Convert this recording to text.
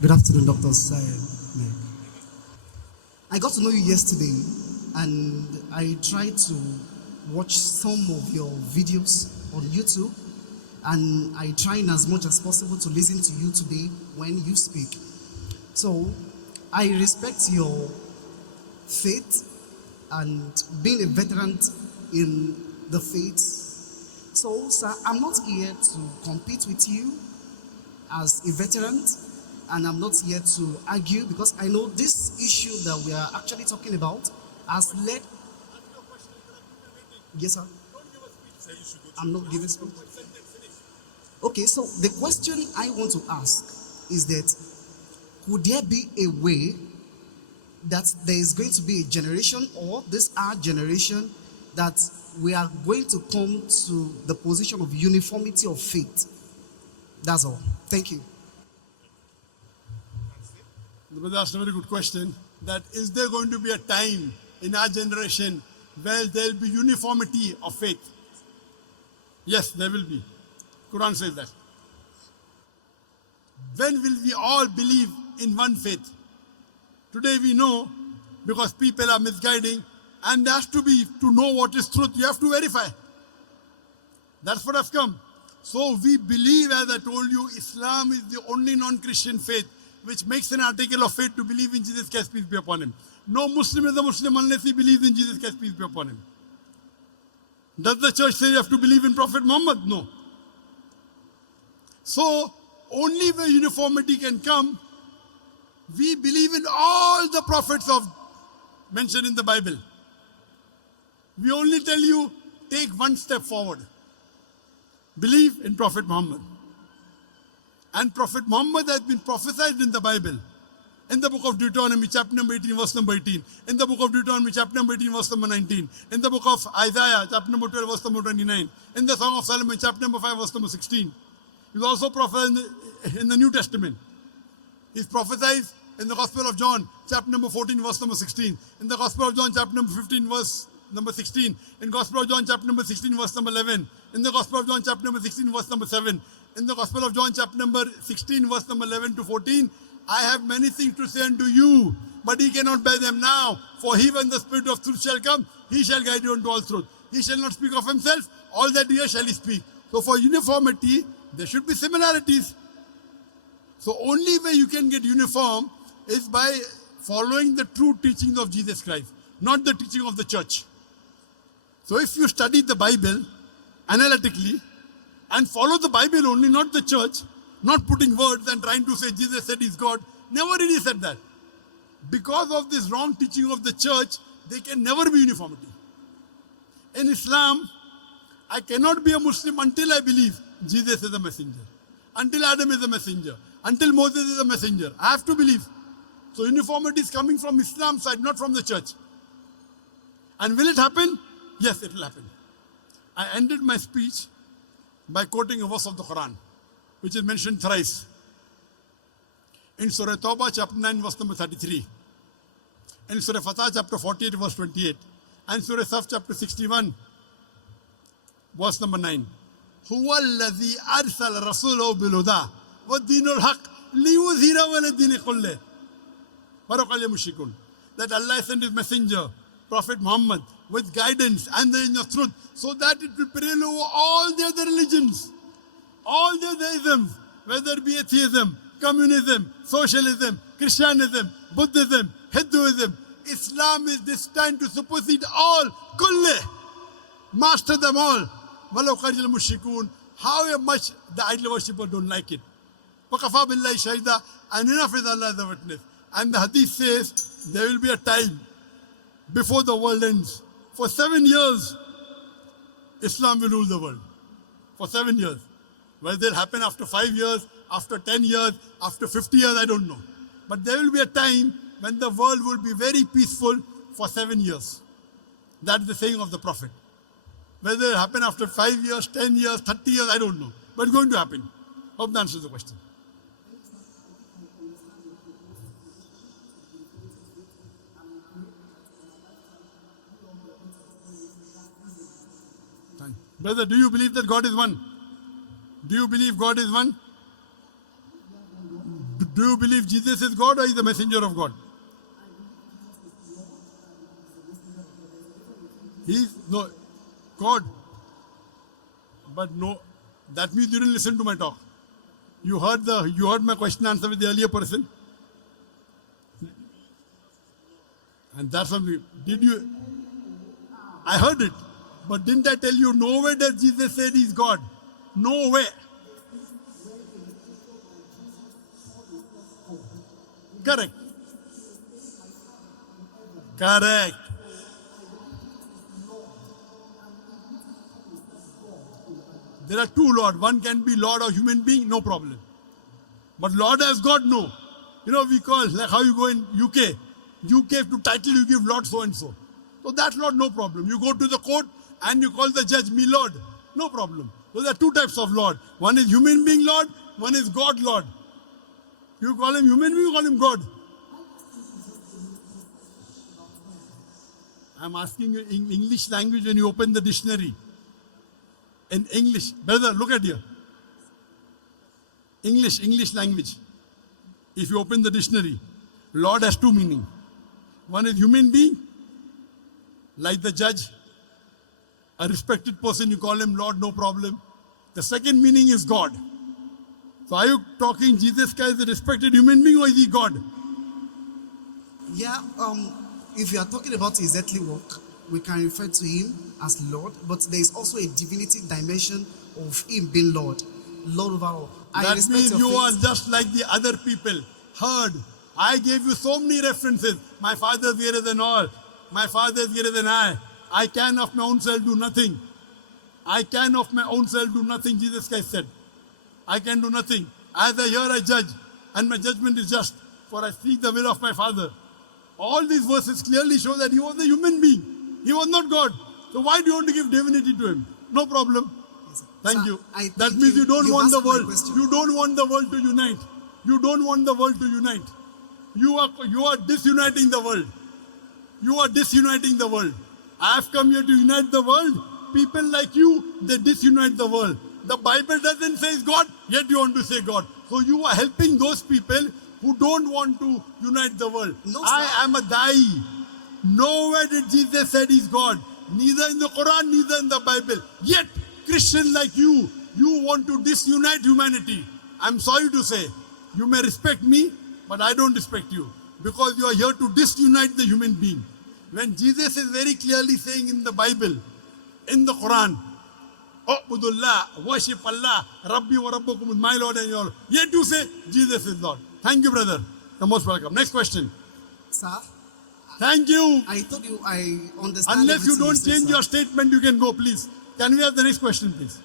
Good afternoon, Dr. Zakir Naik. I got to know you yesterday, and I tried to watch some of your videos on YouTube, and I tried as much as possible to listen to you today when you speak. So I respect your faith and being a veteran in the faith. So, sir, I'm not here to compete with you as a veteran, and I'm not here to argue because I know this issue that we are actually talking about has led. Yes, sir. I'm not giving speech. Okay, so the question I want to ask is that could there be a way that there is going to be a generation, or this our generation, that we are going to come to the position of uniformity of faith? That's all. Thank you. The brother asked a very good question, that is there going to be a time in our generation where there will be uniformity of faith? Yes, there will be. Quran says that. When will we all believe in one faith? Today we know, because people are misguiding, and there has to be, to know what is truth, you have to verify. That's what has come. So we believe, as I told you, Islam is the only non-Christian faith which makes an article of faith to believe in Jesus Christ, peace be upon him. No Muslim is a Muslim unless he believes in Jesus Christ, peace be upon him. Does the church say you have to believe in Prophet Muhammad? No. So, only where uniformity can come, we believe in all the prophets of mentioned in the Bible. We only tell you, take one step forward. Believe in Prophet Muhammad. And Prophet Muhammad has been prophesied in the Bible. In the book of Deuteronomy, chapter number 18, verse number 18. In the book of Deuteronomy, chapter number 18, verse number 19. In the book of Isaiah, chapter number 12, verse number 29. In the Song of Solomon, chapter number 5, verse number 16. He's also prophesied in the New Testament. He's prophesied in the Gospel of John, chapter number 14, verse number 16. In the Gospel of John, chapter number 15, verse number 16. In Gospel of John, chapter number 16, verse number 11. In the Gospel of John, chapter number 16, verse number 7. In the Gospel of John, chapter number 16, verse number 11 to 14, I have many things to say unto you, but ye cannot bear them now. For he, when the Spirit of truth shall come, he shall guide you unto all truth. He shall not speak of himself, all that he hears shall he speak. So for uniformity, there should be similarities. So only way you can get uniform is by following the true teachings of Jesus Christ, not the teaching of the church. So if you study the Bible analytically and follow the Bible only, not the church, not putting words and trying to say Jesus said he's God, never did he said that. Because of this wrong teaching of the church, there can never be uniformity. In Islam, I cannot be a Muslim until I believe Jesus is a messenger, until Adam is a messenger, until Moses is a messenger. I have to believe. So uniformity is coming from Islam's side, not from the church. And will it happen? Yes, it will happen. I ended my speech by quoting a verse of the Quran, which is mentioned thrice. In Surah Tawbah, chapter 9, verse number 33. In Surah Fatah, chapter 48, verse 28. And Surah Saf, chapter 61, verse number 9. هو الذي أرسل رسوله بالهدى والدين الحق ليظهره على الدين كله ولو كره المشركون. That Allah sent his messenger, Prophet Muhammad, with guidance and the angel of truth, so that it will prevail over all the other religions, all the other isms, whether it be atheism, communism, socialism, Christianism, Buddhism, Hinduism. Islam is destined to supersede all, kulle, master them all. وَلَوْ قَرِجَ الْمُشْرِكُونَ. However much the idol worshippers don't like it. وَكَفَى بِاللَّهِ شَهِيدًا. And enough is Allah as a witness. And the hadith says there will be a time before the world ends. For 7 years, Islam will rule the world. For 7 years. Whether it happen after 5 years, after 10 years, after 50 years, I don't know. But there will be a time when the world will be very peaceful for 7 years. That's the saying of the Prophet. Whether it happen after 5 years, 10 years, 30 years, I don't know. But it's going to happen. Hope that answers the question. Brother, do you believe that God is one? Do you believe God is one? Do you believe Jesus is God or is the messenger of God? He's no God. But no, that means you didn't listen to my talk. You heard my question answer with the earlier person. And that's something. Did you? I heard it. But didn't I tell you nowhere does Jesus say he's God? Nowhere. Correct. Correct. There are two Lord. One can be Lord or human being, no problem. But Lord as God, no. You know, we call, like how you go in UK. UK to title you give Lord so and so. So that's Lord, no problem. You go to the court and you call the judge me Lord. No problem. So there are two types of Lord. One is human being Lord, one is God Lord. You call him human being, you call him God. I'm asking you in English language when you open the dictionary. In English, brother, look at here. English language. If you open the dictionary, Lord has two meanings. One is human being, like the judge, a respected person, you call him Lord, no problem. The second meaning is God. So are you talking Jesus Christ is a respected human being or is he God? Yeah, if you are talking about his earthly work, we can refer to him as Lord, but there is also a divinity dimension of him being Lord. Lord over all. That means you are just like the other people. Heard. I gave you so many references. My Father is greater than all. My Father is greater than I. I can of my own self do nothing. I can of my own self do nothing, Jesus Christ said. I can do nothing. As I hear, I judge, and my judgment is just, for I speak the will of my Father. All these verses clearly show that he was a human being. He was not God. So why do you want to give divinity to him? No problem. Yes, Thank sir, you. I That thank means you don't You've want the answered my world. question. You don't want the world to unite. You don't want the world to unite. You are disuniting the world. You are disuniting the world. I have come here to unite the world. People like you, they disunite the world. The Bible doesn't say God, yet you want to say God. So you are helping those people who don't want to unite the world. No, I sir. am a dai. Nowhere did Jesus said he's God. Neither in the Quran, neither in the Bible. Yet, Christians like you want to disunite humanity. I'm sorry to say, you may respect me, but I don't respect you. Because you are here to disunite the human being. When Jesus is very clearly saying in the Bible, in the Quran, Ubudullah, worship Allah, Rabbi wa Rabbukum, my Lord and your Lord. Yet you say, Jesus is Lord. Thank you, brother. You're most welcome. Next question. Sir, Thank you. I told you I understand. Unless you everything don't say, change sir. your statement, you can go, please. Can we have the next question, please?